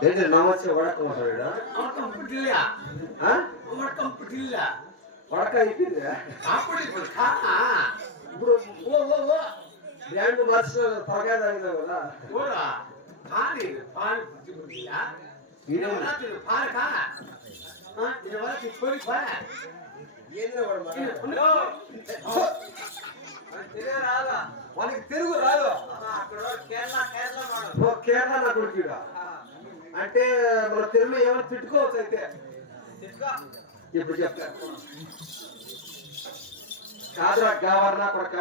ಎಲ್ಲಿ ನಮಸ್ತೆ ಒಡಕ ಮಾತಾಡ ಒಡಕ ಇಟ್ಟಿದ್ರೆ ఇప్పుడు బ్రాండ్ మార్చిన పగద అయినా కదా పాని పాని పుట్టిలా పారకా ఇరవై చోరీ పా వాళ్ళకి తెలుగు రాదు. కేరళ కేరళ కేరళ నాకు అంటే మన తెలుగులో ఏమైనా తిట్టుకోవచ్చు అయితే. ఇప్పుడు చెప్తా. కాదురా గావర్నా కొడక?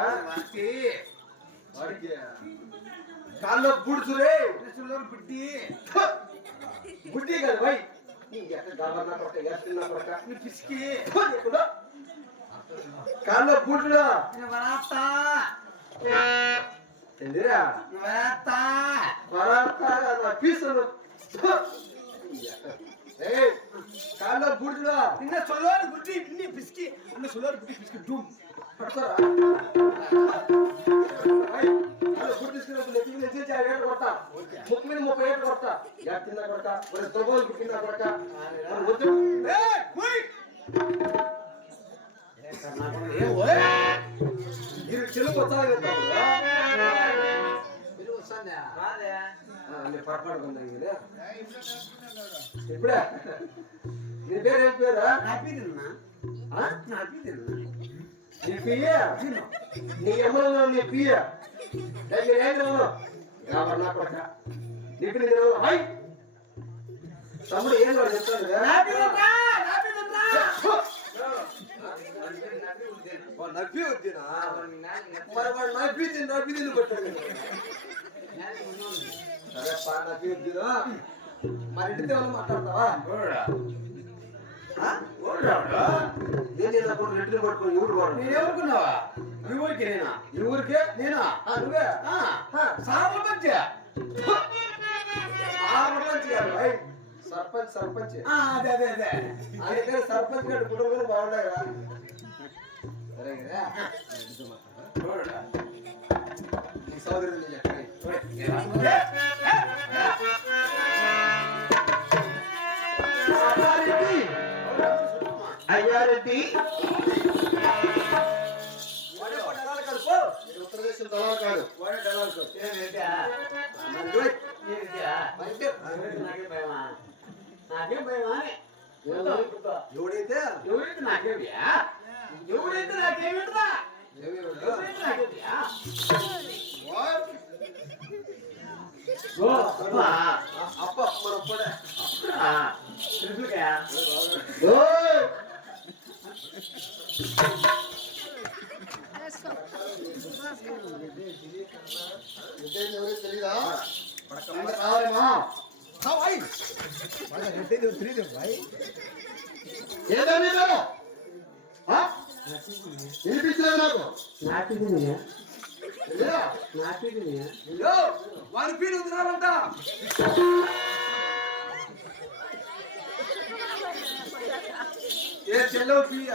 కాల్లో బుడుచురే బుడ్డి. బుడ్డి కాదు భయ్ గావర్నా కొడక ఎత్తున్నా కొడక? పిసికి. కాల్లో బుడ్డుడా ఎందురా పరాత్తా పరాత్తా పీసలు. కాళ్ళ బుడిదా నిన్న సొలోని గుడ్డి నిన్న పిసికి అన్న సొలోని గుడ్డి పిసికి డూమ్. పడతారా గుడ్డి తీసుకున్నప్పుడు నెత్తి మీద చేసి ఆ ఏడు కొడతా. ముక్కు మీద ముప్పై ఏడు కొడతా. యాడ్ కింద కొడతా. మరి తొగోలు కింద కొడతా. వద్దు. ఏ? ఓయ్ ఇది చెలుపు వచ్చా ఇది ఇప్పుడే నీ పేరు ఏం పేరా? నీ పియ్య? నీ అమ్మలో నీ పియ్య? దగ్గర ఏం నా కొడక. నీకు నీ తినవు హై తమ్ముడు ఏం వాడు వాడు నవ్వి వద్దినా? మరి వాడు నవ్వి తిని నవ్వి తిని కొట్టాడు మరి ఇంటి దేవుళ్ళు మాట్లాడతావా? రెడ్డిని పట్టుకొని ఎవరు నేను ఎవరుకున్నావా? ఈ ఊరికి నేనా? ఈ ఊరికే? నేనా? నువ్వే. సార్ల మధ్య సర్పంచ్. సర్పంచ్. అదే అదే అదే. అందుకని సర్పంచ్ గారి కుటుంబం కదా సరే కదా సోదరుడు నాకేం భయమా? నాకేం భయమా అని? ఎవడైతే ఎవరైతే నాకేమియా? ఎవరైతే నాకేమిటదా? ఏమి వాడు? ఎవరైతే నాకేమియా? వాడు. ఓ, అబ్బా. వినిపించలేదు నాకు తెలీదా? అయ్యో, వాడి పీడు తినాలంట ఏ చెల్లవు పియ్య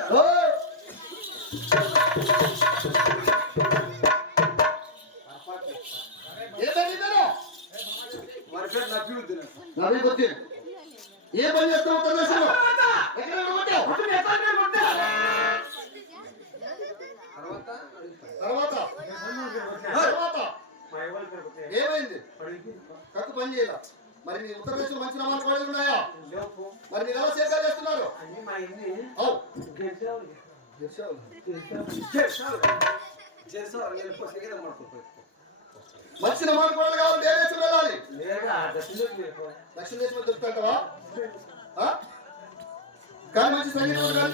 బుద్ధి ఏ పని చేస్తావు? కొట్టా? తర్వాత? తర్వాత? ఏమైంది. కక్కు పని చేయాల. మరి మీ ఉత్తరదేశంలో మంచి నమ్మకం కాలేజీలు ఉన్నాయా. మరి మీరు ఎలా సేకరణ చేస్తున్నారు. చేసావు. చేసావు మాడుకోపోయి మంచి నమ్మకం వాళ్ళు కావాలి ఏ దేశం వెళ్ళాలి. దక్షిణ దేశంలో దొరుకుతాంటవా కానీ మంచి సంగీతం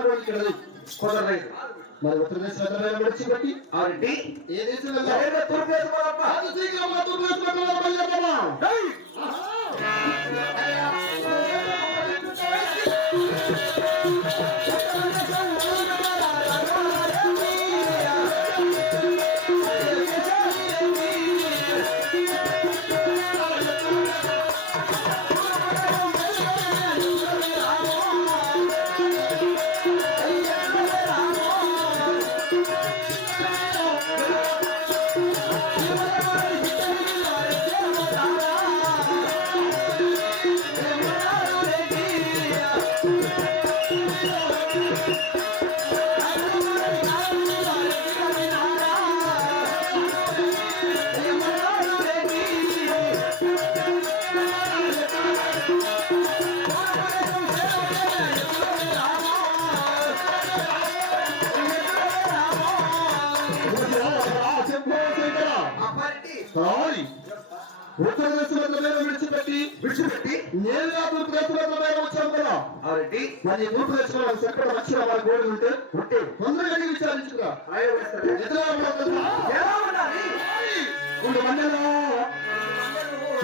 లేదు. కుదరలేదు మరి ఉత్తర దేశం విడిచిపెట్టి అవునండి ఏ తూర్పు దేశం తూర్పు దేశంలో ఉత్తర దేశంలో విడిచిపెట్టి విడిచిపెట్టి నేరుగా తూర్పు దేశంలో మీద వచ్చాం కదా అవునండి మరి తూర్పు దేశంలో సరిపడ వచ్చిన మన గోడు ఉంటే ఉంటే తొందరగా అడిగి విచారించుకురా రెండు మండలు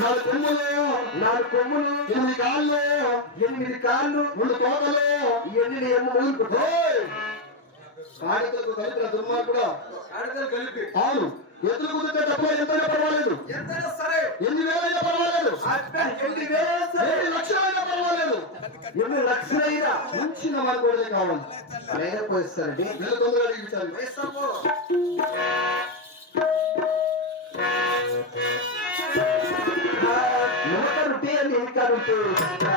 నాలుగు కొమ్ములు నాలుగు కొమ్ములు ఎనిమిది కాళ్ళు ఎనిమిది కాళ్ళు రెండు తోకలు ఎనిమిది ఎమ్ములు ఓయ్! కాడికలకు కలిపిన దుర్మార్గుడు? కలిపి. అవును ఎదురు కుదిరితే డబ్బులు ఎంతైనా పర్వాలేదు. ఎంతైనా సరే. ఎన్ని వేలైనా పర్వాలేదు. వేలు ఎన్ని లక్షలైనా పర్వాలేదు. ఎనిమిది లక్షలైనా మంచిన మార్గోడే కావాలి. అలాగే పోయిస్తారండి. నేను తొందరగా అడిగి విచారించు. వేస్తాము కురవేసి